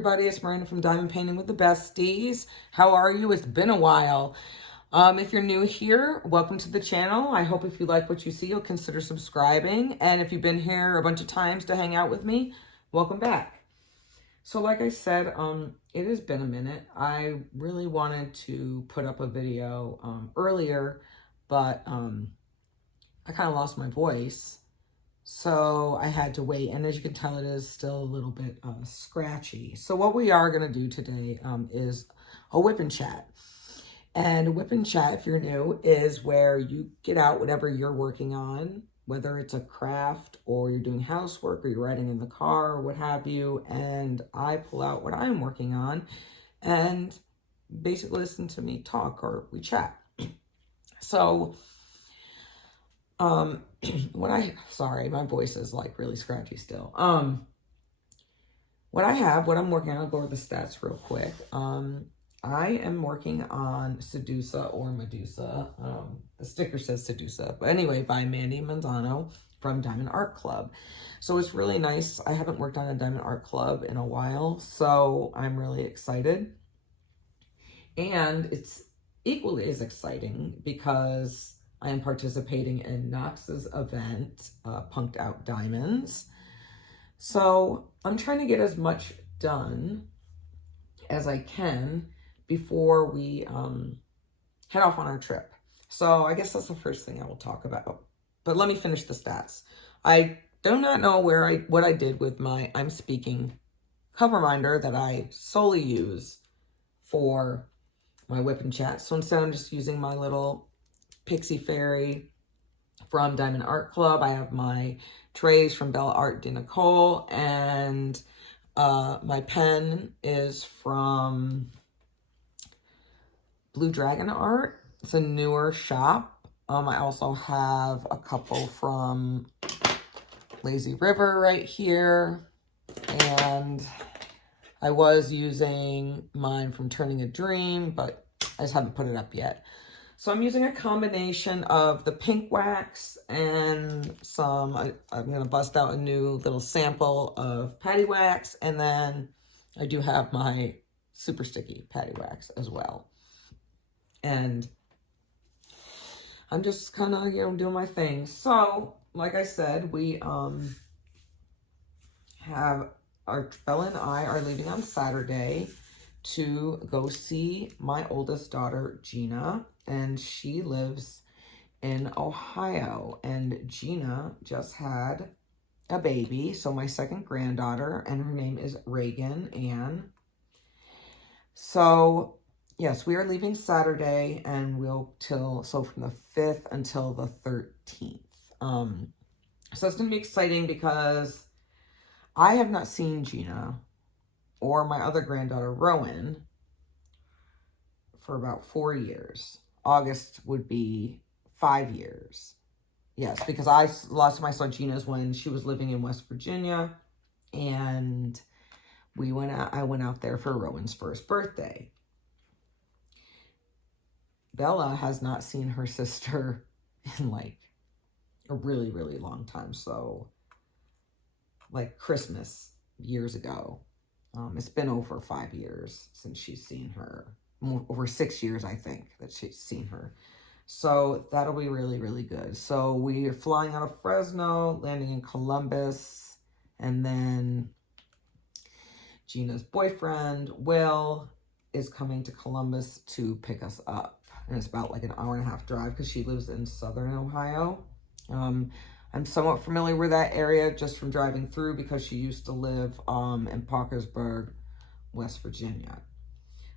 everybody, it's Miranda from Diamond Painting with the Besties. How are you? It's been a while. If you're new here, welcome to the channel. I hope if you like what you see, you'll consider subscribing. And if you've been here a bunch of times to hang out with me, welcome back. So like I said, it has been a minute. I really wanted to put up a video earlier, but I kind of lost my voice. So I had to wait, and as you can tell, it is still a little bit scratchy. So what we are going to do today is a whip and chat. And a whip and chat, if you're new, is where you get out whatever you're working on, whether it's a craft or you're doing housework or you're riding in the car or what have you, and I pull out what I'm working on and basically listen to me talk, or we chat. So sorry, my voice is like really scratchy still. What I'm working on, I'll go over the stats real quick. I am working on Sedusa or Medusa. The sticker says Sedusa, but anyway, by Mandy Manzano from Diamond Art Club. So it's really nice. I haven't worked on a Diamond Art Club in a while, so I'm really excited. And it's equally as exciting because I am participating in Knox's event, Punked Out Diamonds. So I'm trying to get as much done as I can before we head off on our trip. So I guess that's the first thing I will talk about. But let me finish the stats. I do not know what I did with my I'm Speaking cover minder that I solely use for my whip and chat. So instead I'm just using my little Pixie Fairy from Diamond Art Club. I have my trays from Bella Art de Nicole, and my pen is from Blue Dragon Art. It's a newer shop. I also have a couple from Lazy River right here, and I was using mine from Turning a Dream, but I just haven't put it up yet. So I'm using a combination of the pink wax and some, I'm going to bust out a new little sample of patty wax. And then I do have my super sticky patty wax as well. And I'm just kind of, doing my thing. So like I said, we Bella and I are leaving on Saturday to go see my oldest daughter, Gina. And she lives in Ohio, and Gina just had a baby. So my second granddaughter, and her name is Reagan Ann. So yes, we are leaving Saturday, and from the 5th until the 13th. So it's going to be exciting because I have not seen Gina or my other granddaughter, Rowan, for about 4 years. August would be 5 years. Yes, because last time I saw Gina's when she was living in West Virginia, and I went out there for Rowan's first birthday. Bella has not seen her sister in like a really, really long time. So like Christmas years ago. It's been over 5 years since she's seen her. Over 6 years, I think, that she's seen her. So that'll be really, really good. So we are flying out of Fresno, landing in Columbus, and then Gina's boyfriend, Will, is coming to Columbus to pick us up. And it's about like an hour-and-a-half drive because she lives in Southern Ohio. I'm somewhat familiar with that area just from driving through because she used to live in Parkersburg, West Virginia.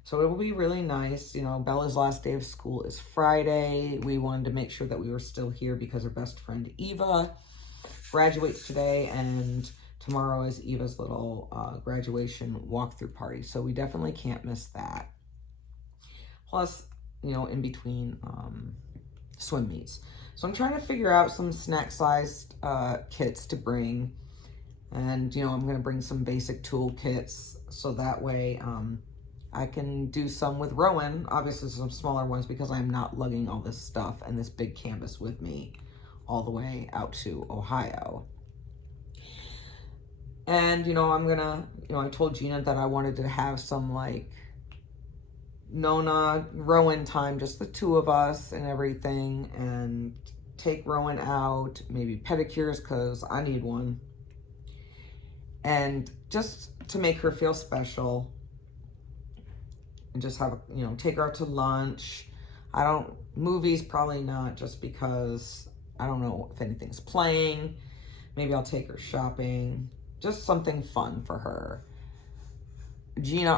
So it will be really nice. Bella's last day of school is Friday. We wanted to make sure that we were still here because her best friend Eva graduates today, and tomorrow is Eva's little graduation walkthrough party. So we definitely can't miss that. Plus, in between swim meets. So I'm trying to figure out some snack-sized kits to bring. And, I'm going to bring some basic tool kits so that way I can do some with Rowan, obviously some smaller ones, because I'm not lugging all this stuff and this big canvas with me all the way out to Ohio. And, you know, I'm gonna, you know, I told Gina that I wanted to have some like Nona Rowan time, just the two of us and everything, and take Rowan out, maybe pedicures because I need one, and just to make her feel special, and just have, you know, take her out to lunch. Movies probably not, just because I don't know if anything's playing. Maybe I'll take her shopping, just something fun for her. Gina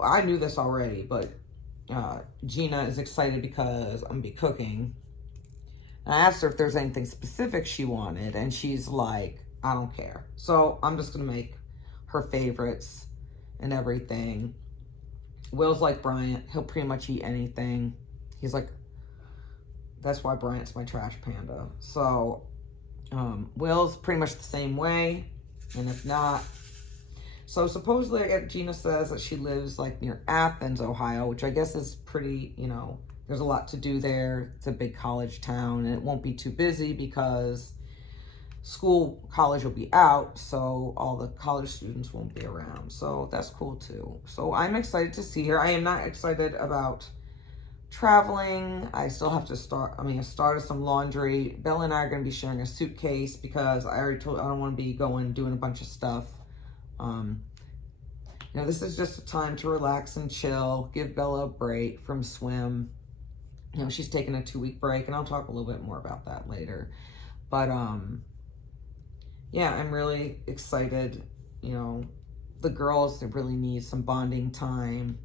I knew this already, but Gina is excited because I'm gonna be cooking. And I asked her if there's anything specific she wanted, and she's like, I don't care. So I'm just gonna make her favorites and everything. Will's like Bryant. He'll pretty much eat anything. He's like, that's why Bryant's my trash panda. So Will's pretty much the same way. And if not, so supposedly Gina says that she lives like near Athens, Ohio, which I guess is pretty, you know, there's a lot to do there. It's a big college town, and it won't be too busy because college will be out, so all the college students won't be around. So that's cool too. So I'm excited to see her. I am not excited about traveling. I still have to I started some laundry. Bella and I are going to be sharing a suitcase because I already told I don't want to be doing a bunch of stuff. You know, this is just a time to relax and chill, give Bella a break from swim. You know, she's taking a 2-week break, and I'll talk a little bit more about that later. But, yeah, I'm really excited. You know, the girls, they really need some bonding time.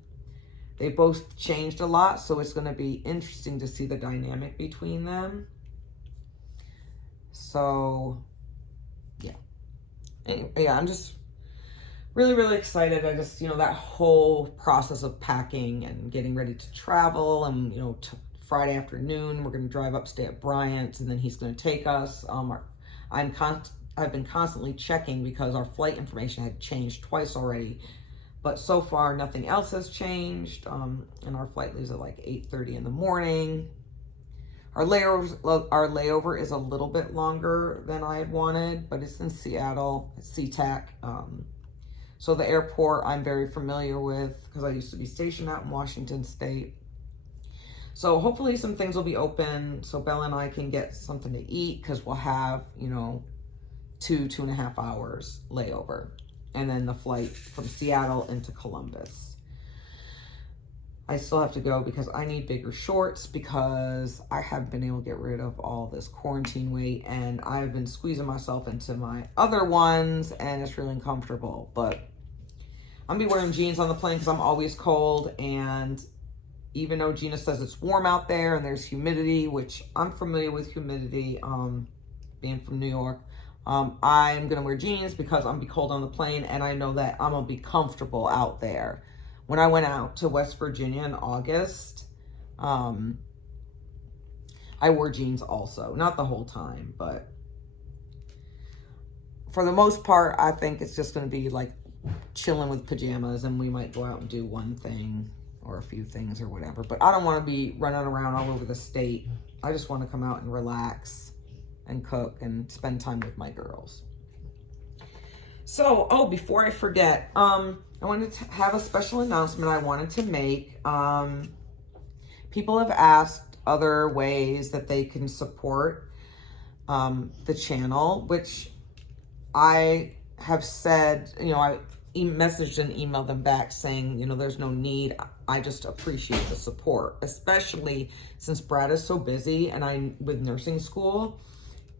They both changed a lot, so it's going to be interesting to see the dynamic between them. So, yeah. Anyway, yeah, I'm just really, really excited. I just, you know, that whole process of packing and getting ready to travel, and, you know, Friday afternoon, we're going to drive up, stay at Bryant's, and then he's going to take us. I've been constantly checking because our flight information had changed twice already, but so far nothing else has changed. And our flight leaves at like 8:30 in the morning. Our layover is a little bit longer than I had wanted, but it's in Seattle, it's SeaTac. So the airport I'm very familiar with because I used to be stationed out in Washington State. So hopefully some things will be open so Bella and I can get something to eat, because we'll have, you know, 2.5 hours layover. And then the flight from Seattle into Columbus. I still have to go because I need bigger shorts because I haven't been able to get rid of all this quarantine weight, and I've been squeezing myself into my other ones, and it's really uncomfortable. But I'm gonna be wearing jeans on the plane because I'm always cold, and even though Gina says it's warm out there and there's humidity, which I'm familiar with humidity, being from New York, I'm going to wear jeans because I'm going to be cold on the plane, and I know that I'm going to be comfortable out there. When I went out to West Virginia in August, I wore jeans also. Not the whole time, but for the most part, I think it's just going to be like chilling with pajamas, and we might go out and do one thing or a few things or whatever. But I don't want to be running around all over the state. I just want to come out and relax and cook and spend time with my girls. So, before I forget, I wanted to have a special announcement I wanted to make. People have asked other ways that they can support the channel, which I have said, you know, I messaged and emailed them back saying, you know, there's no need. I just appreciate the support, especially since Brad is so busy and I'm with nursing school,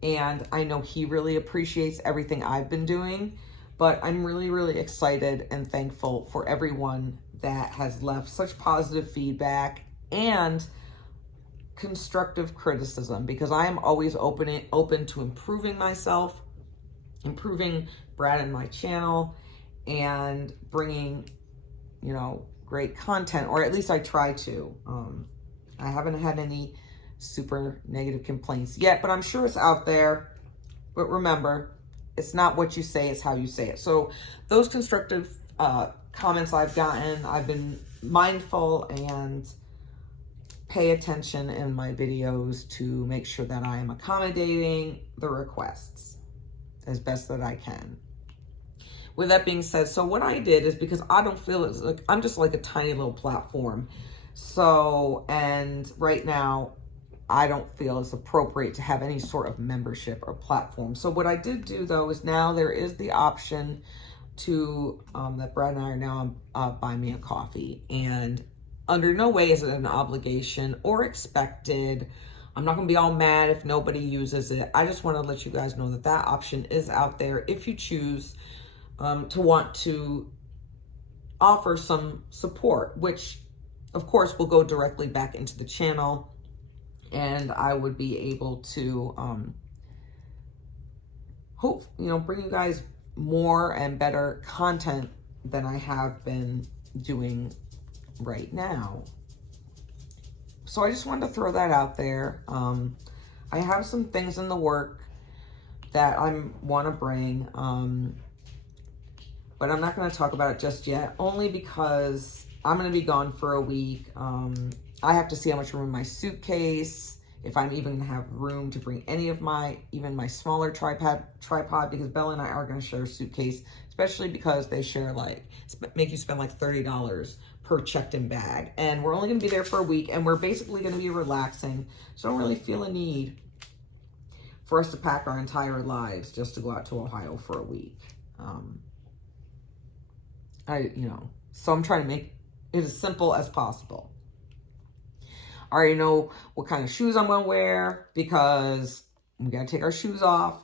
and I know he really appreciates everything I've been doing. But I'm really, really excited and thankful for everyone that has left such positive feedback and constructive criticism, because I am always open to improving myself, improving Brad and my channel, and bringing, you know, great content, or at least I try to. I haven't had any super negative complaints yet, but I'm sure it's out there. But remember, it's not what you say, it's how you say it. So those constructive comments I've gotten, I've been mindful and pay attention in my videos to make sure that I am accommodating the requests as best that I can. with that being said, so what I did is, because I don't feel it's like, I'm just like a tiny little platform. So, and right now, I don't feel it's appropriate to have any sort of membership or platform. So what I did do though is now there is the option to, that Brad and I are now on Buy Me a Coffee. And under no way is it an obligation or expected. I'm not going to be all mad if nobody uses it. I just want to let you guys know that that option is out there if you choose to want to offer some support, which of course will go directly back into the channel, and I would be able to bring you guys more and better content than I have been doing right now. So I just wanted to throw that out there. I have some things in the work that I want to bring, but I'm not going to talk about it just yet, only because I'm going to be gone for a week. I have to see how much room in my suitcase, if I'm even going to have room to bring any of even my smaller tripod, because Bella and I are going to share a suitcase, especially because they share make you spend like $30 per checked-in bag. And we're only going to be there for a week, and we're basically going to be relaxing. So I don't really feel a need for us to pack our entire lives just to go out to Ohio for a week. So I'm trying to make it as simple as possible. I already know what kind of shoes I'm going to wear because we got to take our shoes off.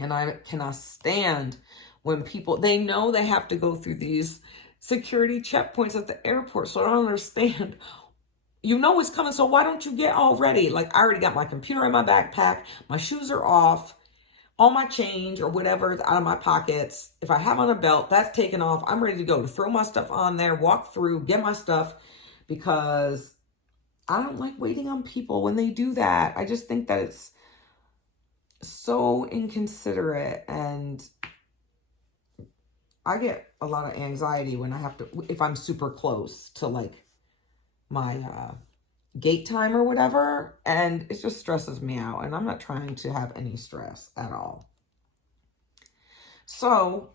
And I cannot stand when people, they know they have to go through these security checkpoints at the airport. So I don't understand. You know what's coming, so why don't you get all ready? Like, I already got my computer in my backpack. My shoes are off. All my change or whatever is out of my pockets. If I have on a belt, that's taken off. I'm ready to go, to throw my stuff on there, walk through, get my stuff, because I don't like waiting on people when they do that. I just think that it's so inconsiderate, and I get a lot of anxiety when I have to, if I'm super close to like my gate time or whatever, and it just stresses me out, and I'm not trying to have any stress at all. So,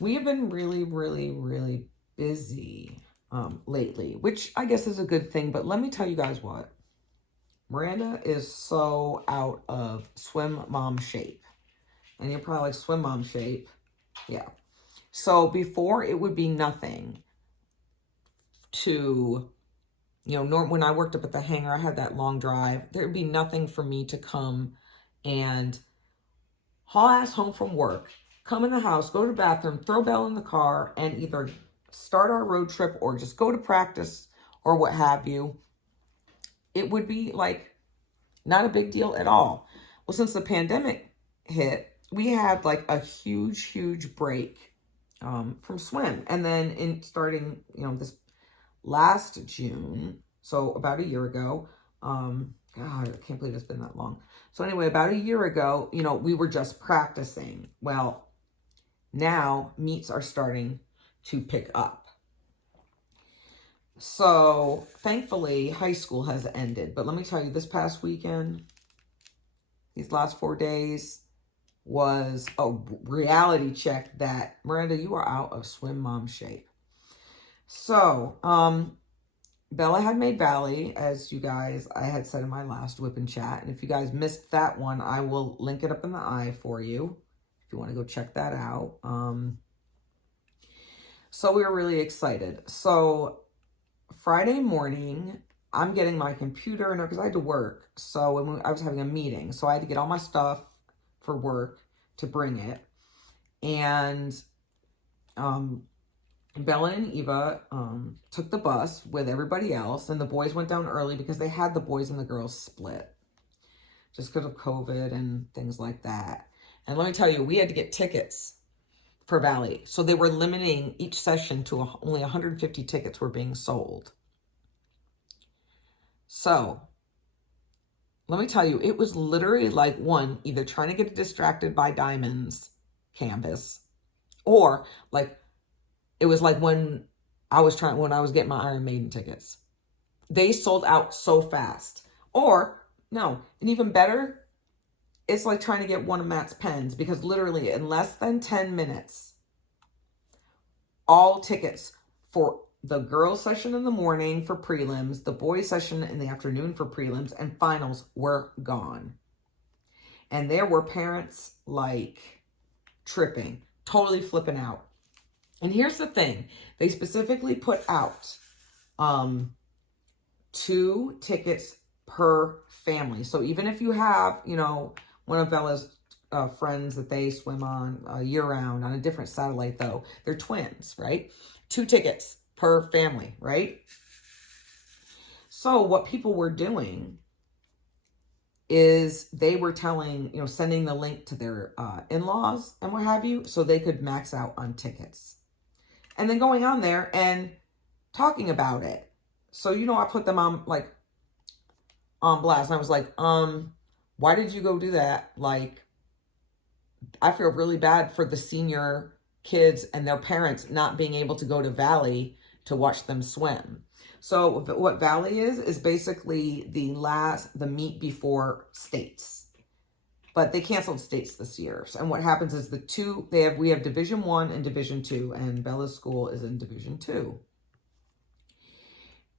we have been really, really, really busy lately, which I guess is a good thing, but let me tell you guys what. Miranda is so out of swim mom shape. And you're probably like, swim mom shape? Yeah. So before, it would be nothing to, when I worked up at the hangar, I had that long drive. There'd be nothing for me to come and haul ass home from work, come in the house, go to the bathroom, throw Belle in the car, and either start our road trip or just go to practice or what have you. It would be like not a big deal at all. Well, since the pandemic hit, we had like a huge, huge break from swim. And then starting, this last June, so about a year ago, God, I can't believe it's been that long. So anyway, about a year ago, we were just practicing. Well, now meets are starting to pick up. So thankfully, high school has ended. But let me tell you, this past weekend, these last 4 days, was a reality check that, Miranda, you are out of swim mom shape. So, Bella had made Valley, as you guys, I had said in my last whip and chat. And if you guys missed that one, I will link it up in the eye for you if you want to go check that out. So we were really excited. So Friday morning, I'm getting my computer, because I had to work. So I was having a meeting, so I had to get all my stuff for work to bring it. And Bella and Eva took the bus with everybody else, and the boys went down early because they had the boys and the girls split just because of COVID and things like that. And let me tell you, we had to get tickets for Valley. So they were limiting each session to only 150 tickets were being sold. So let me tell you, it was literally like either trying to get distracted by Diamond's canvas, or like, it was like when I was getting my Iron Maiden tickets. They sold out so fast. Or, no, and even better, it's like trying to get one of Matt's pens, because literally in less than 10 minutes, all tickets for the girls session in the morning for prelims, the boys session in the afternoon for prelims, and finals were gone. And there were parents like tripping, totally flipping out. And here's the thing. They specifically put out 2 tickets per family. So even if you have, you know, one of Bella's friends that they swim on year-round on a different satellite, though, they're twins, right? 2 tickets per family, right? So what people were doing is they were telling, you know, sending the link to their in-laws and what have you, so they could max out on tickets. And then going on there and talking about it. So, you know, I put them on, like, on blast. And I was like, why did you go do that? Like, I feel really bad for the senior kids and their parents not being able to go to Valley to watch them swim. So what Valley is basically the meet before states. But they canceled states this year. And what happens is we have Division 1 and Division 2, and Bella's school is in Division 2.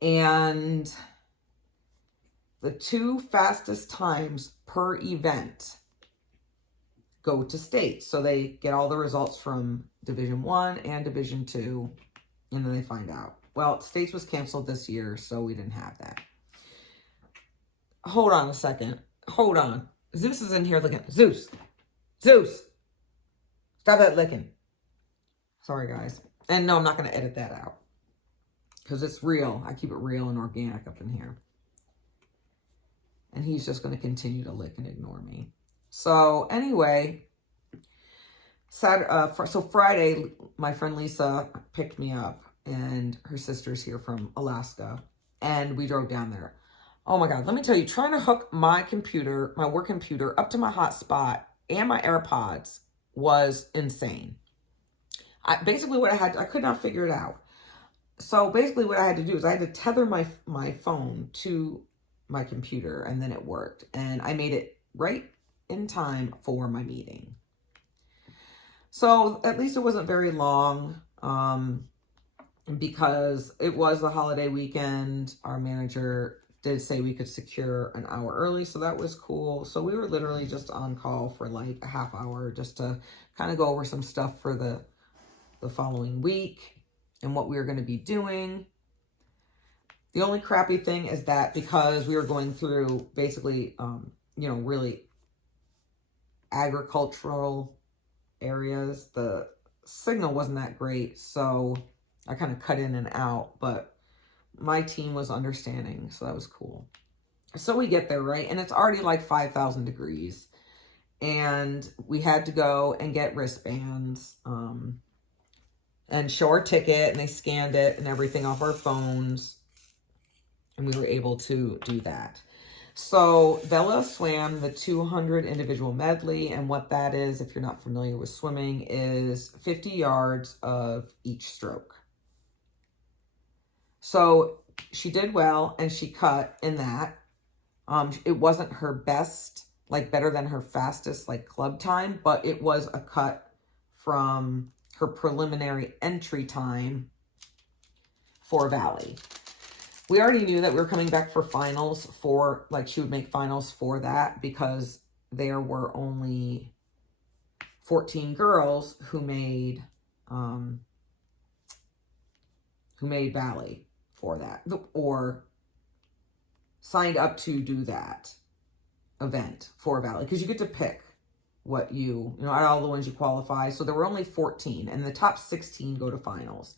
And the 2 fastest times per event go to states. So they get all the results from Division 1 and Division 2, and then they find out. Well, states was canceled this year, so we didn't have that. Hold on a second. Hold on. Zeus is in here licking. Zeus. Stop that licking. Sorry, guys. And no, I'm not going to edit that out, because it's real. I keep it real and organic up in here. And he's just going to continue to lick and ignore me. So anyway, so Friday, my friend Lisa picked me up, and her sister's here from Alaska, and we drove down there. Oh my God, let me tell you, trying to hook my computer, my work computer, up to my hotspot and my AirPods was insane. I could not figure it out. So basically what I had to do is I had to tether my phone to my computer, and then it worked. And I made it right in time for my meeting. So at least it wasn't very long, because it was the holiday weekend. Our manager did say we could secure an hour early, so that was cool. So we were literally just on call for like a half hour just to kind of go over some stuff for the following week and what we were going to be doing. The only crappy thing is that because we were going through basically, you know, really agricultural areas, the signal wasn't that great. So I kind of cut in and out, but my team was understanding. So that was cool. So we get there, right? And it's already like 5,000 degrees. And we had to go and get wristbands and show our ticket. And they scanned it and everything off our phones. And we were able to do that. So Bella swam the 200 individual medley. And what that is, if you're not familiar with swimming, is 50 yards of each stroke. So she did well, and she cut in that. It wasn't her best, like better than her fastest, like club time, but it was a cut from her preliminary entry time for Valley. We already knew that we were coming back for finals for, like, she would make finals for that, because there were only 14 girls who made Valley for that, or signed up to do that event for Valley, because you get to pick what you know, all the ones you qualify. So there were only 14, and the top 16 go to finals.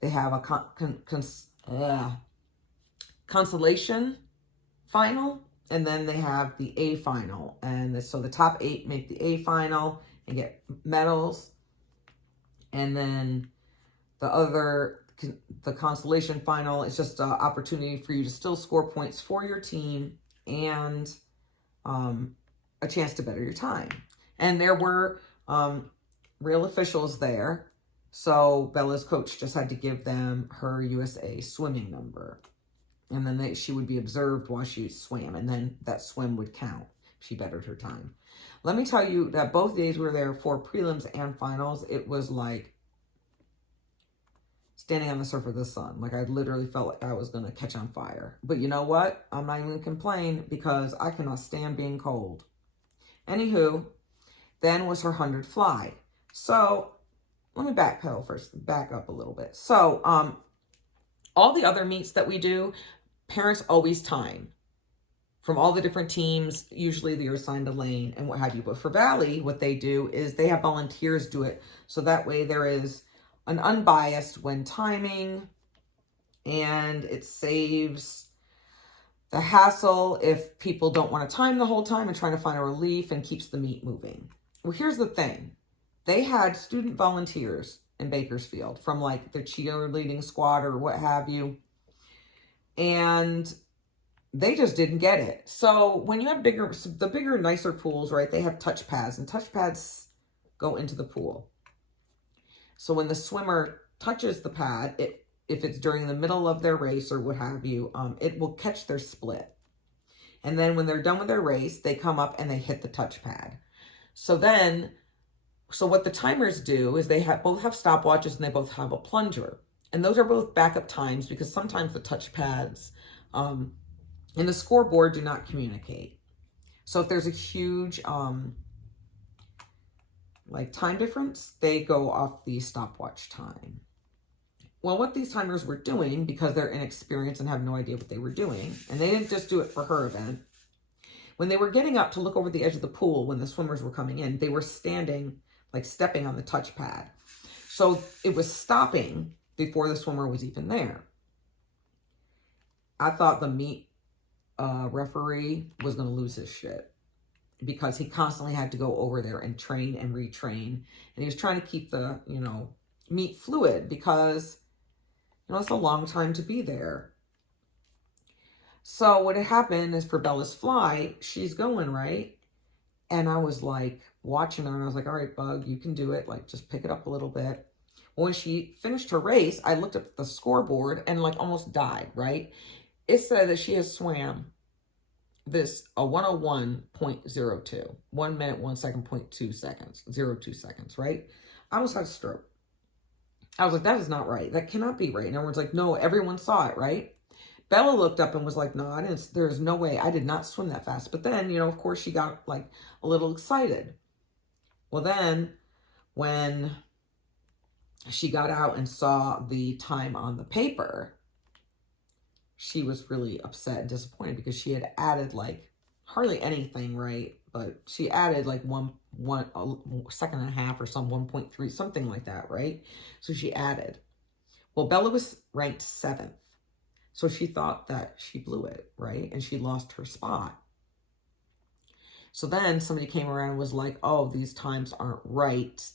They have a consolation final, and then they have the A final. And so the top 8 make the A final and get medals. And then the consolation final is just an opportunity for you to still score points for your team and a chance to better your time. And there were real officials there. So Bella's coach just had to give them her USA swimming number. And then she would be observed while she swam. And then that swim would count. she bettered her time. Let me tell you that both days we were there for prelims and finals. It was like standing on the surface of the sun. Like I literally felt like I was going to catch on fire. But you know what? I'm not even going to complain because I cannot stand being cold. Anywho, then was her 100 fly. So let me back up a little bit. So all the other meets that we do, parents always time from all the different teams. Usually they're assigned a lane and what have you. But for Valley, what they do is they have volunteers do it. So that way there is an unbiased when timing, and it saves the hassle if people don't want to time the whole time and trying to find a relief, and keeps the meet moving. Well, here's the thing. They had student volunteers in Bakersfield from like the cheerleading squad or what have you. And they just didn't get it. So when you have the bigger, nicer pools, right, they have touch pads, and touch pads go into the pool. So when the swimmer touches the pad, if it's during the middle of their race or what have you, it will catch their split. And then when they're done with their race, they come up and they hit the touch pad. So what the timers do is they both have stopwatches and they both have a plunger. And those are both backup times because sometimes the touch pads and the scoreboard do not communicate. So if there's a huge like time difference, they go off the stopwatch time. Well, what these timers were doing, because they're inexperienced and have no idea what they were doing, and they didn't just do it for her event, when they were getting up to look over the edge of the pool when the swimmers were coming in, they were standing, like stepping on the touch pad. So it was stopping before the swimmer was even there. I thought the meet referee was going to lose his shit, because he constantly had to go over there and train and retrain. And he was trying to keep the, meet fluid because, it's a long time to be there. So what had happened is for Bella's fly, she's going, right? And I was like watching her and I was like, all right, Bug, you can do it. Like, just pick it up a little bit. When she finished her race, I looked at the scoreboard and like almost died, right? It said that she has swam a 101.02, 1 minute, 1 second, 0.2 seconds, 0.2 seconds, right? I almost had a stroke. I was like, that is not right. That cannot be right. And everyone's like, no, everyone saw it, right? Bella looked up and was like, no, there's no way. I did not swim that fast. But then, of course, she got like a little excited. Well, then when she got out and saw the time on the paper, she was really upset and disappointed because she had added like hardly anything, right? But she added like a second and a half or some 1.3, something like that, right? So she added. Well, Bella was ranked 7th. So she thought that she blew it, right? And she lost her spot. So then somebody came around and was like, oh, these times aren't right.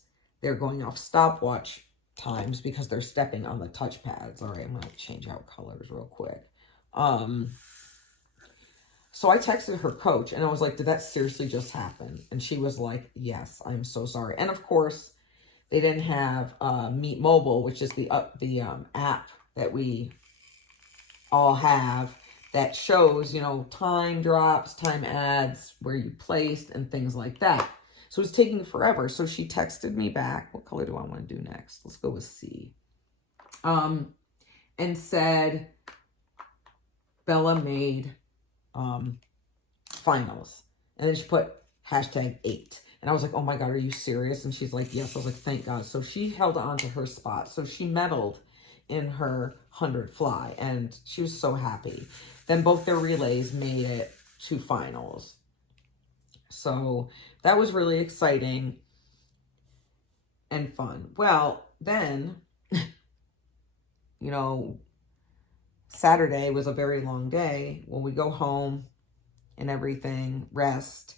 They're going off stopwatch times because they're stepping on the touch pads. All right, I'm going to change out colors real quick. So I texted her coach and I was like, did that seriously just happen? And she was like, yes, I'm so sorry. And of course, they didn't have Meet Mobile, which is the app that we all have that shows, time drops, time adds, where you placed and things like that. So it's taking forever. So she texted me back. What color do I want to do next? Let's go with C. And said, Bella made finals. And then she put #8. And I was like, oh my God, are you serious? And she's like, yes. I was like, thank God. So she held on to her spot. So she medaled in her 100 fly. And she was so happy. Then both their relays made it to finals. So that was really exciting and fun. Well, then, Saturday was a very long day. When we go home and everything, rest.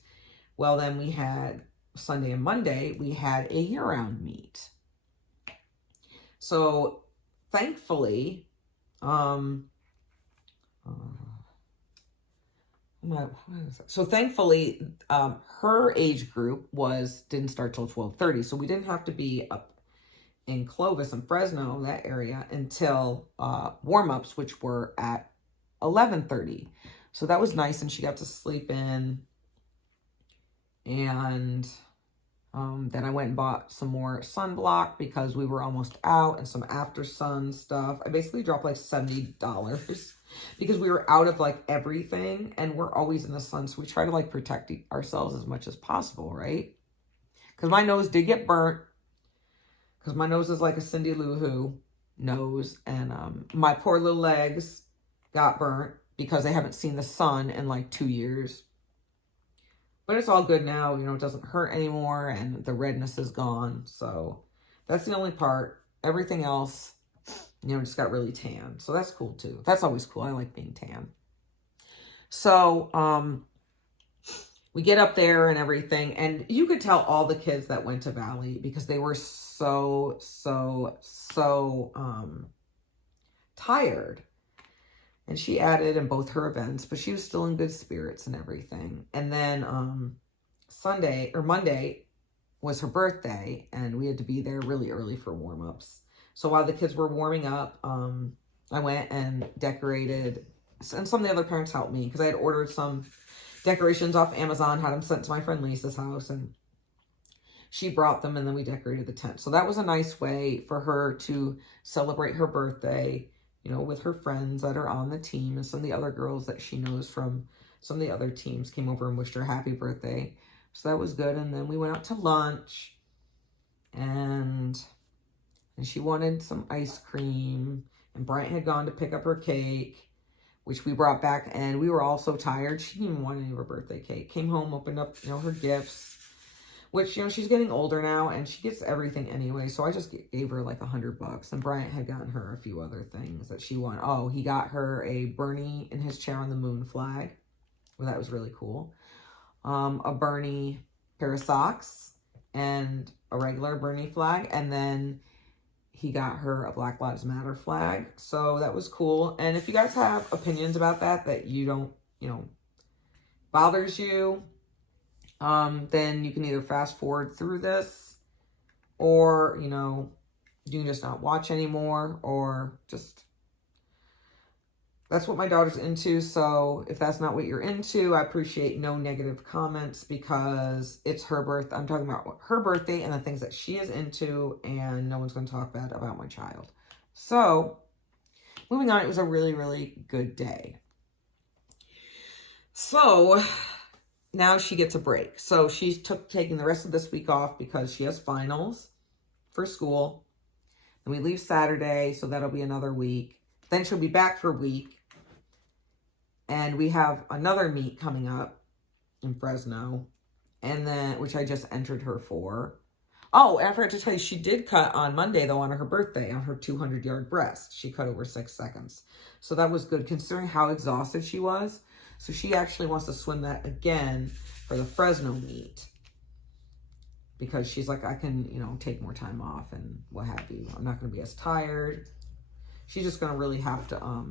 Well, then we had Sunday and Monday, we had a year-round meet. So thankfully, her age group didn't start till 12:30. So we didn't have to be up in Clovis and Fresno, that area, until warm-ups, which were at 11:30. So that was nice, and she got to sleep in. And then I went and bought some more sunblock because we were almost out, and some after sun stuff. I basically dropped like $70 because we were out of like everything, and we're always in the sun. So we try to like protect ourselves as much as possible, right? Because my nose did get burnt, because my nose is like a Cindy Lou Who nose, and my poor little legs got burnt because they haven't seen the sun in like 2 years. But it's all good now, you know, it doesn't hurt anymore, and the redness is gone. So that's the only part. Everything else, you know, just got really tan. So that's cool too. That's always cool. I like being tan. So we get up there and everything, and you could tell all the kids that went to Valley because they were so tired. And she added in both her events, but she was still in good spirits and everything. And then Monday was her birthday, and we had to be there really early for warm-ups. So while the kids were warming up, I went and decorated, and some of the other parents helped me because I had ordered some decorations off Amazon, had them sent to my friend Lisa's house, and she brought them, and then we decorated the tent. So that was a nice way for her to celebrate her birthday, you know, with her friends that are on the team, and some of the other girls that she knows from some of the other teams came over and wished her happy birthday. So that was good. And then we went out to lunch, and she wanted some ice cream, and Bryant had gone to pick up her cake, which we brought back, and we were all so tired. She didn't even want any of her birthday cake. Came home, opened up, you know, her gifts, which, you know, she's getting older now, and she gets everything anyway. So I just gave her like $100, and Bryant had gotten her a few other things that she wanted. Oh, he got her a Bernie in his chair on the moon flag. Well, that was really cool. A Bernie pair of socks and a regular Bernie flag, and then he got her a Black Lives Matter flag. So that was cool. And if you guys have opinions about that you don't, you know, bothers you, then you can either fast forward through this, or, you know, you can just not watch anymore, or just, that's what my daughter's into. So if that's not what you're into, I appreciate no negative comments, because it's her birthday. I'm talking about her birthday and the things that she is into, and no one's going to talk bad about my child. So moving on, it was a really, really good day. So now she gets a break. So she's taking the rest of this week off because she has finals for school. And we leave Saturday, so that'll be another week. Then she'll be back for a week. And we have another meet coming up in Fresno, and then, which I just entered her for. Oh, and I forgot to tell you, she did cut on Monday, though, on her birthday, on her 200-yard breast. She cut over 6 seconds. So that was good, considering how exhausted she was. So she actually wants to swim that again for the Fresno meet, because she's like, I can, you know, take more time off and what have you. I'm not going to be as tired. She's just going to really have to,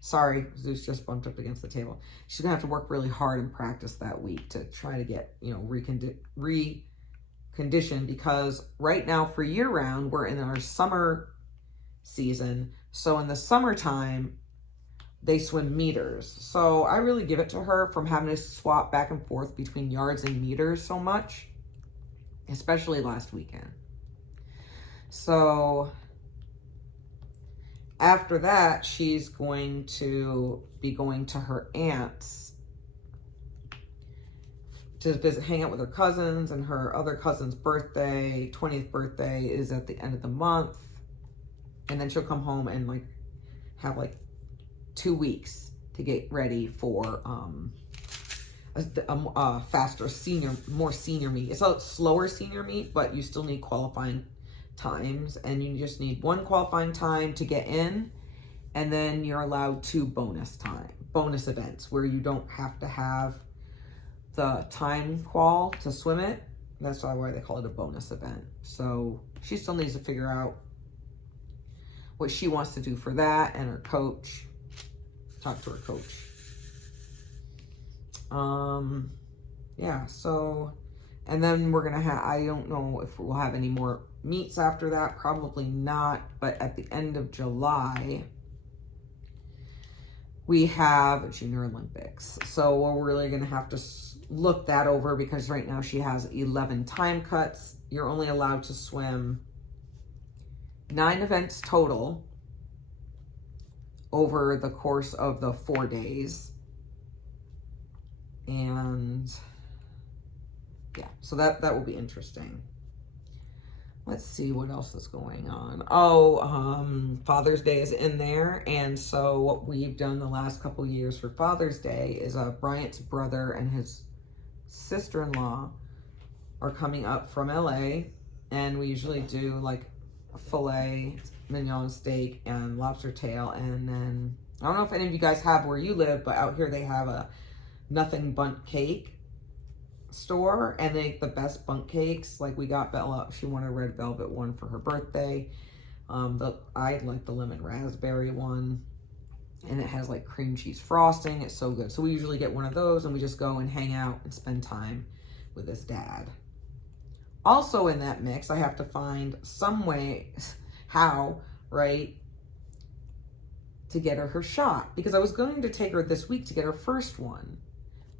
sorry, Zeus just bumped up against the table. She's going to have to work really hard and practice that week to try to get, you know, reconditioned, because right now for year round, we're in our summer season. So in the summertime, they swim meters. So I really give it to her from having to swap back and forth between yards and meters so much, especially last weekend. So after that, she's going to be going to her aunt's to visit, hang out with her cousins, and her other cousin's birthday, 20th birthday, is at the end of the month. And then she'll come home and like have like 2 weeks to get ready for a faster more senior meet. It's a slower senior meet, but you still need qualifying times, and you just need 1 qualifying time to get in, and then you're allowed 2 bonus events where you don't have to have the time qual to swim it. That's why they call it a bonus event. So she still needs to figure out what she wants to do for that, and her coach. Talk to her coach. Yeah, so, and then we're gonna have, I don't know if we'll have any more meets after that, probably not, but at the end of July, we have Junior Olympics. So we're really going to have to look that over, because right now she has 11 time cuts. You're only allowed to swim 9 events total over the course of the 4 days. And yeah, so that will be interesting. Let's see what else is going on. Oh, Father's Day is in there. And so what we've done the last couple years for Father's Day is Bryant's brother and his sister-in-law are coming up from LA. And we usually do like a filet mignon steak and lobster tail. And then, I don't know if any of you guys have where you live, but out here they have a Nothing Bundt Cake store, and they make the best bundt cakes. Like, we got Bella, she wanted a red velvet one for her birthday. I like the lemon raspberry one, and it has like cream cheese frosting. It's so good. So we usually get one of those, and we just go and hang out and spend time with his dad. Also in that mix, I have to find some way, right, to get her shot, because I was going to take her this week to get her first one,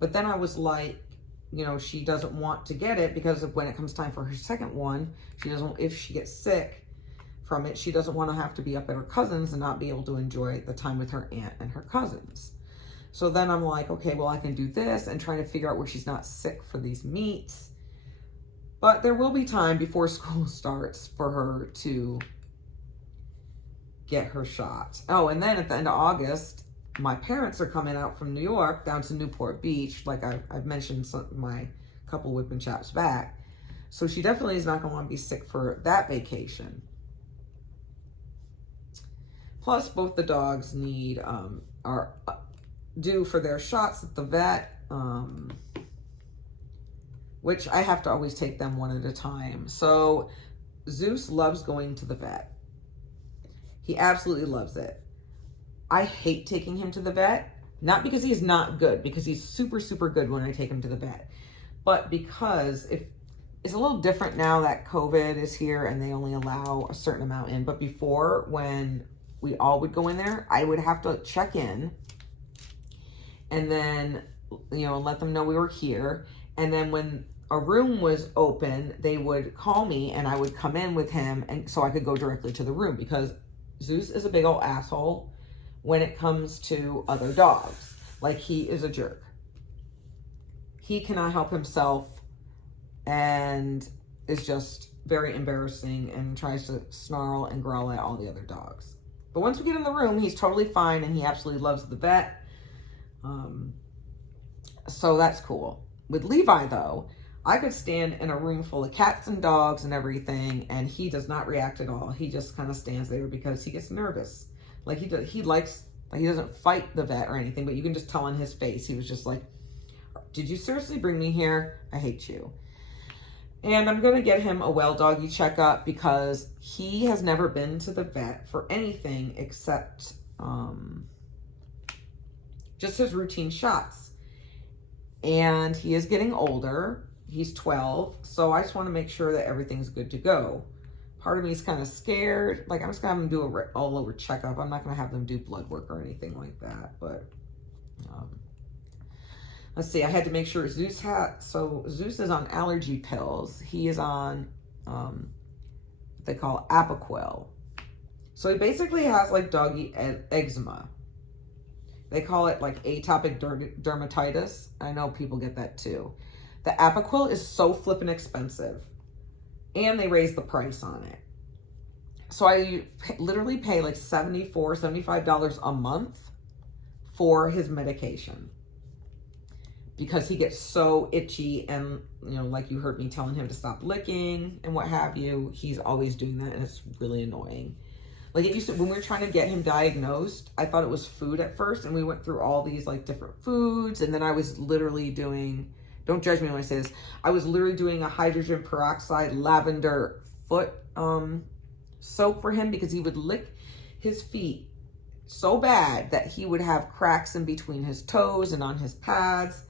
but then I was like, you know, she doesn't want to get it because of when it comes time for her second one, she doesn't, if she gets sick from it, she doesn't want to have to be up at her cousin's and not be able to enjoy the time with her aunt and her cousins. So then I'm like, okay, well, I can do this and trying to figure out where she's not sick for these meets. But there will be time before school starts for her to get her shot. Oh, and then at the end of August, my parents are coming out from New York down to Newport Beach, like I've mentioned my couple whipping chaps back. So she definitely is not going to want to be sick for that vacation. Plus, both the dogs are due for their shots at the vet, which I have to always take them one at a time. So Zeus loves going to the vet. He absolutely loves it. I hate taking him to the vet, not because he's not good, because he's super, super good when I take him to the vet, but because it's a little different now that COVID is here and they only allow a certain amount in. But before, when we all would go in there, I would have to check in and then, you know, let them know we were here. And then when a room was open, they would call me and I would come in with him, and so I could go directly to the room, because Zeus is a big old asshole when it comes to other dogs. Like, he is a jerk. He cannot help himself and is just very embarrassing and tries to snarl and growl at all the other dogs. But once we get in the room, he's totally fine and he absolutely loves the vet. So that's cool. With Levi, though, I could stand in a room full of cats and dogs and everything, and he does not react at all. He just kind of stands there because he gets nervous. Like, he doesn't fight the vet or anything, but you can just tell on his face. He was just like, did you seriously bring me here? I hate you. And I'm going to get him a well doggy checkup, because he has never been to the vet for anything except just his routine shots. And he is getting older. He's 12. So I just want to make sure that everything's good to go. Part of me is kind of scared. Like, I'm just going to have them do a all over checkup. I'm not going to have them do blood work or anything like that. But let's see. I had to make sure Zeus is on allergy pills. He is on what they call Apoquel. So he basically has like doggy eczema. They call it like atopic dermatitis. I know people get that too. The Apoquel is so flippin' expensive. And they raised the price on it. So I literally pay like $74, $75 a month for his medication, because he gets so itchy, and, you know, like you heard me telling him to stop licking and what have you, he's always doing that, and it's really annoying. Like, it used to, when we were trying to get him diagnosed, I thought it was food at first, and we went through all these like different foods, and then I was literally doing, don't judge me when I say this, I was literally doing a hydrogen peroxide lavender foot soap for him, because he would lick his feet so bad that he would have cracks in between his toes and on his pads,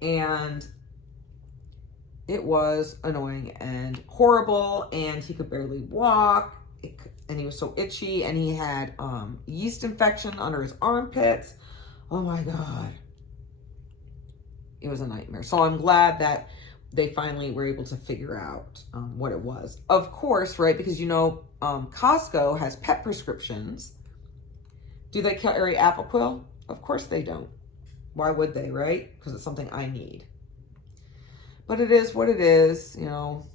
and it was annoying and horrible, and he could barely walk, and he was so itchy, and he had yeast infection under his armpits. Oh my God. It was a nightmare. So I'm glad that they finally were able to figure out what it was. Of course, right? Because, you know, Costco has pet prescriptions. Do they carry Apoquel? Of course they don't. Why would they, right? Because it's something I need. But it is what it is, you know.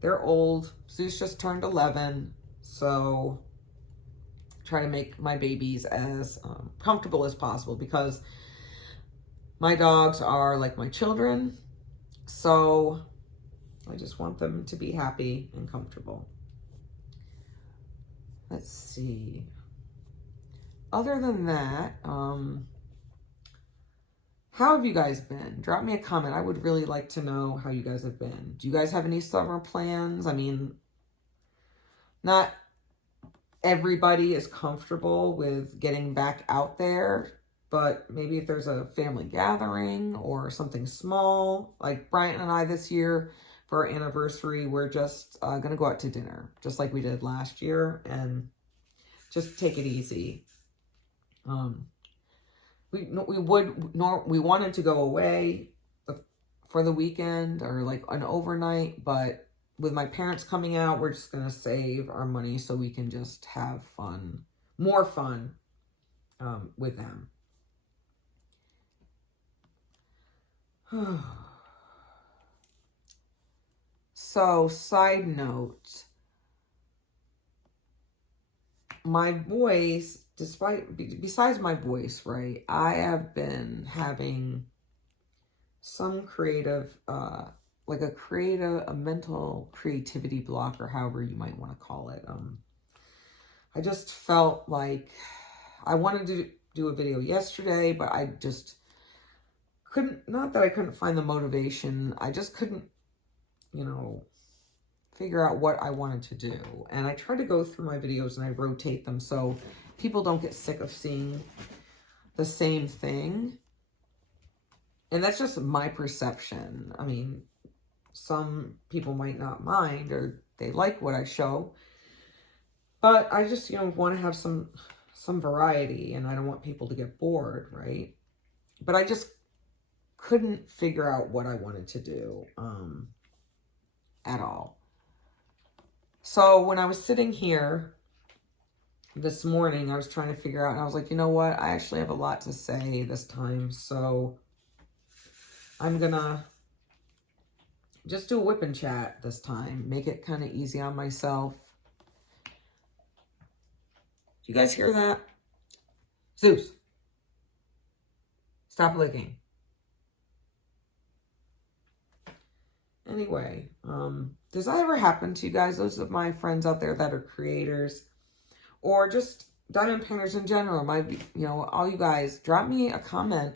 They're old. Zeus just turned 11. So try to make my babies as comfortable as possible, because my dogs are like my children. So I just want them to be happy and comfortable. Let's see. Other than that, how have you guys been? Drop me a comment. I would really like to know how you guys have been. Do you guys have any summer plans? I mean, not everybody is comfortable with getting back out there, but maybe if there's a family gathering or something small, like Bryant and I this year for our anniversary, we're just going to go out to dinner, just like we did last year, and just take it easy. We wanted to go away for the weekend or like an overnight, but with my parents coming out, we're just gonna save our money so we can just have fun, more fun with them. So, side note, my voice, besides my voice, right, I have been having some creative, like a mental creativity block, or however you might want to call it. I just felt like I wanted to do a video yesterday, but I just couldn't, not that I couldn't find the motivation, I just couldn't, you know, figure out what I wanted to do. And I try to go through my videos and I rotate them so people don't get sick of seeing the same thing. And that's just my perception. I mean, some people might not mind, or they like what I show, but I just, you know, want to have some variety, and I don't want people to get bored, right? But I just couldn't figure out what I wanted to do at all. So when I was sitting here this morning, I was trying to figure out, and I was like, you know what? I actually have a lot to say this time, so I'm gonna just do a whip and chat this time. Make it kind of easy on myself. Do you guys hear that? Zeus, stop licking. Anyway, does that ever happen to you guys? Those of my friends out there that are creators, or just diamond painters in general, all you guys, drop me a comment.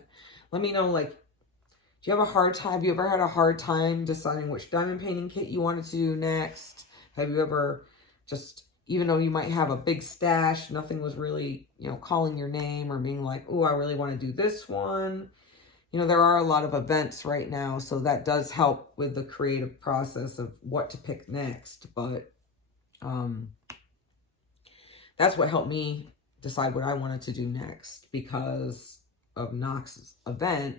Let me know, like, do you have a hard time? Have you ever had a hard time deciding which diamond painting kit you wanted to do next? Have you ever just, even though you might have a big stash, nothing was really, calling your name or being like, oh, I really want to do this one. There are a lot of events right now, so that does help with the creative process of what to pick next. But that's what helped me decide what I wanted to do next, because of Knox's event.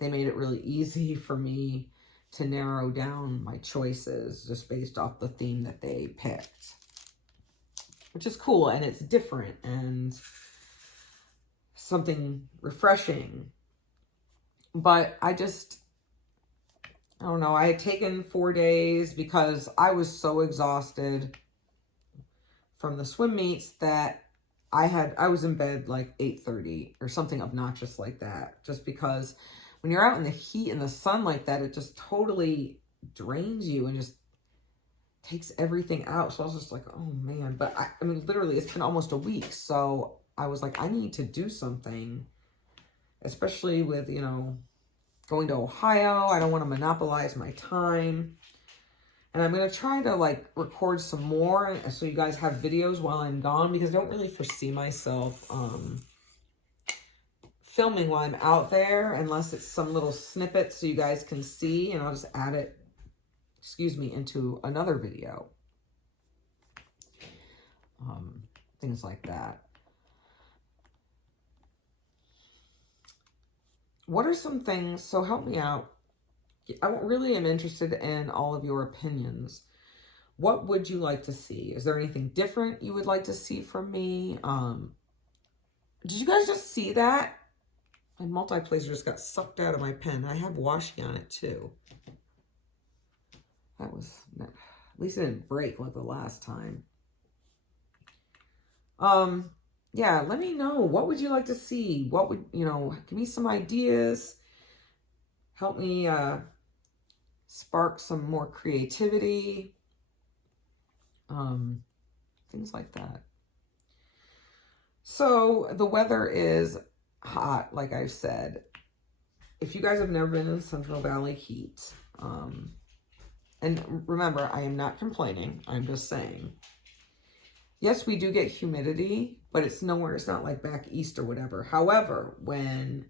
They made it really easy for me to narrow down my choices just based off the theme that they picked, which is cool, and it's different and something refreshing. But I don't know. I had taken 4 days because I was so exhausted from the swim meets that I was in bed like 8:30 or something obnoxious like that, just because when you're out in the heat and the sun like that, it just totally drains you and just takes everything out. So I was just like, oh man. But I mean, literally, it's been almost a week. So I was like, I need to do something, especially with, going to Ohio. I don't want to monopolize my time. And I'm going to try to like record some more so you guys have videos while I'm gone, because I don't really foresee myself filming while I'm out there, unless it's some little snippet so you guys can see, and I'll just add it, into another video. Things like that. what are some things, so help me out. I really am interested in all of your opinions. What would you like to see? Is there anything different you would like to see from me? Did you guys just see that? My multiplacer just got sucked out of my pen. I have washi on it too. That was, at least it didn't break like the last time. Yeah, let me know. What would you like to see? What would, give me some ideas. Help me spark some more creativity. Things like that. So the weather is hot, like I've said. If you guys have never been in Central Valley heat, and remember, I am not complaining. I'm just saying. Yes, we do get humidity, but it's nowhere. It's not like back east or whatever. However, when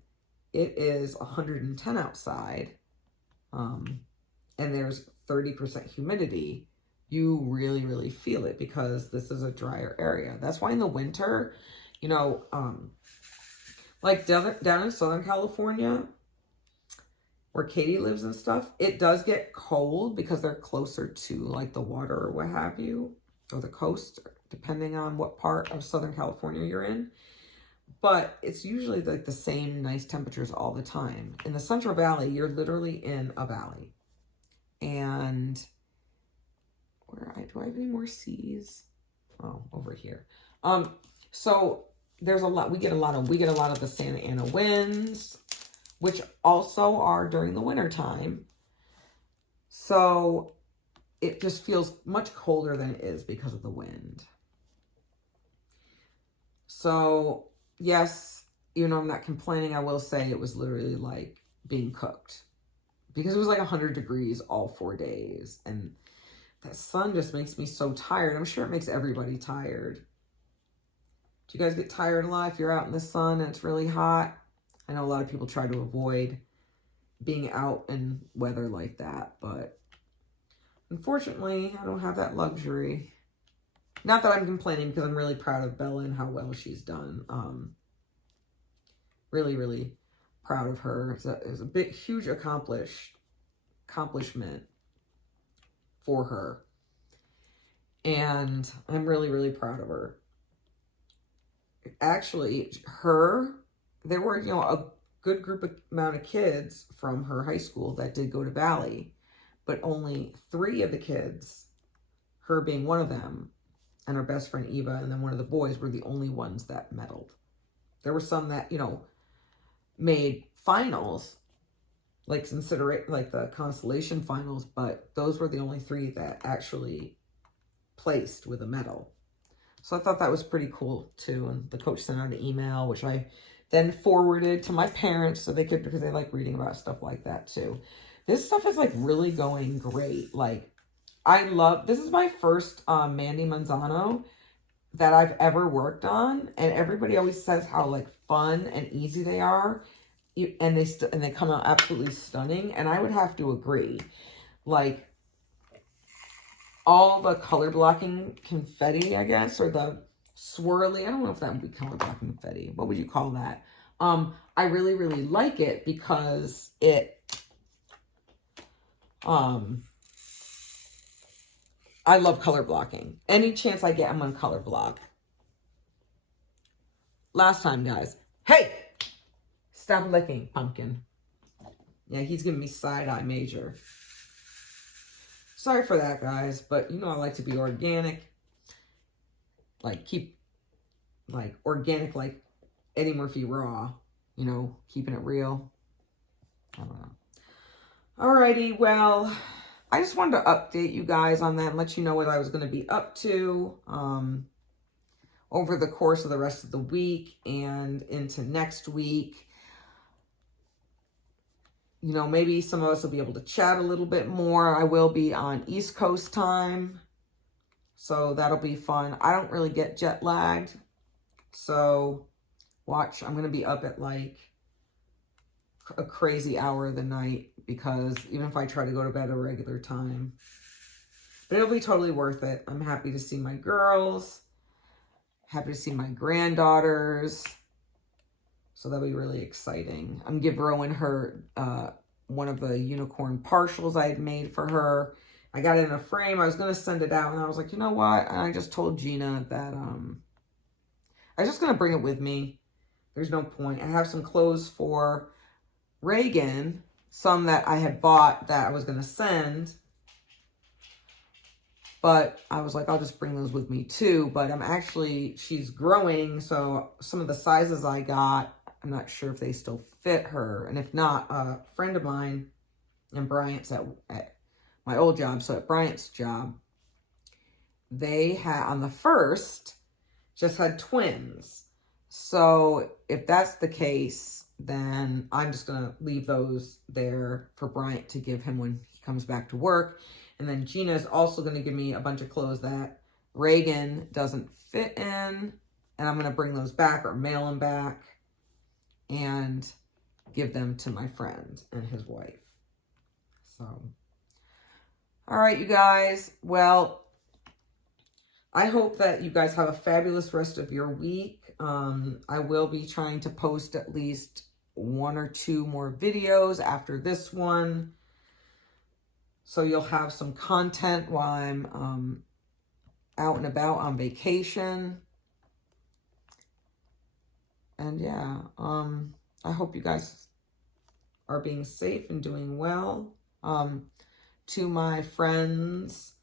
it is 110 outside, and there's 30% humidity, you really, really feel it because this is a drier area. That's why in the winter, like down in Southern California, where Katie lives and stuff, it does get cold because they're closer to like the water or what have you, or the coast, depending on what part of Southern California you're in. But it's usually like the same nice temperatures all the time. In the Central Valley, you're literally in a valley. And do I have any more C's? Oh, over here. So there's a lot, we get a lot of the Santa Ana winds, which also are during the winter time. So it just feels much colder than it is because of the wind. So yes, I'm not complaining. I will say it was literally like being cooked because it was like 100 degrees all 4 days. And that sun just makes me so tired. I'm sure it makes everybody tired. Do you guys get tired a lot if you're out in the sun and it's really hot? I know a lot of people try to avoid being out in weather like that, but unfortunately, I don't have that luxury. Not that I'm complaining, because I'm really proud of Bella and how well she's done. Really, really proud of her. It's a big, huge accomplishment for her. And I'm really, really proud of her. Actually, there were, a good amount of kids from her high school that did go to Valley, but only 3 of the kids, her being one of them, and her best friend Eva, and then one of the boys, were the only ones that medaled. There were some that, made finals, like the constellation finals, but those were the only 3 that actually placed with a medal. So I thought that was pretty cool too. And the coach sent out an email, which I then forwarded to my parents so they could, because they like reading about stuff like that too. This stuff is like really going great. Like, this is my first Mandy Manzano that I've ever worked on. And everybody always says how like fun and easy they are. And they come out absolutely stunning. And I would have to agree. Like, all the color blocking confetti, I guess, or the swirly, I don't know if that would be color blocking confetti. What would you call that? I really, really like it because I love color blocking. Any chance I get, I'm going to color block. Last time, guys. Hey! Stop licking, pumpkin. Yeah, he's giving me side-eye major. Sorry for that, guys, but I like to be organic. Like, organic, like Eddie Murphy Raw. Keeping it real. I don't know. Alrighty, well, I just wanted to update you guys on that and let you know what I was going to be up to over the course of the rest of the week and into next week. Maybe some of us will be able to chat a little bit more. I will be on East Coast time, so that'll be fun. I don't really get jet lagged, so watch. I'm going to be up at like a crazy hour of the night, because even if I try to go to bed at a regular time, but it'll be totally worth it. I'm happy to see my girls, happy to see my granddaughters. So that'll be really exciting. I'm give Rowan her one of the unicorn partials I had made for her. I got it in a frame. I was going to send it out, and I was like, you know what? And I just told Gina that I was just going to bring it with me. There's no point. I have some clothes for Reagan, some that I had bought that I was going to send. But I was like, I'll just bring those with me too. But she's growing, so some of the sizes I got, I'm not sure if they still fit her. And if not, a friend of mine and Bryant's at my old job, so at Bryant's job, they had, on the first, just had twins. So if that's the case, then I'm just going to leave those there for Bryant to give him when he comes back to work. And then Gina is also going to give me a bunch of clothes that Reagan doesn't fit in. And I'm going to bring those back or mail them back and give them to my friend and his wife. So, all right, you guys. Well, I hope that you guys have a fabulous rest of your week. I will be trying to post at least 1 or 2 more videos after this one. So you'll have some content while I'm out and about on vacation. And yeah, I hope you guys are being safe and doing well. To my friends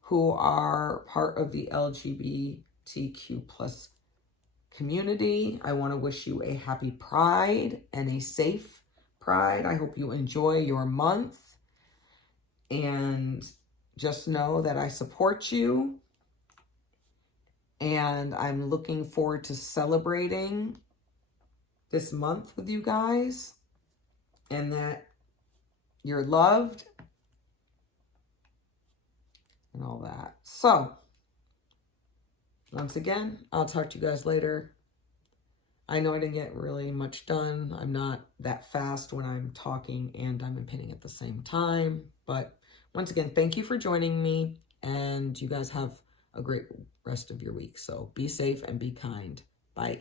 who are part of the LGBTQ plus community, I want to wish you a happy Pride and a safe Pride. I hope you enjoy your month. And just know that I support you. And I'm looking forward to celebrating this month with you guys. And that you're loved. And all that. So, once again, I'll talk to you guys later. I know I didn't get really much done. I'm not that fast when I'm talking and I'm painting at the same time. But once again, thank you for joining me. And you guys have a great rest of your week. So be safe and be kind. Bye.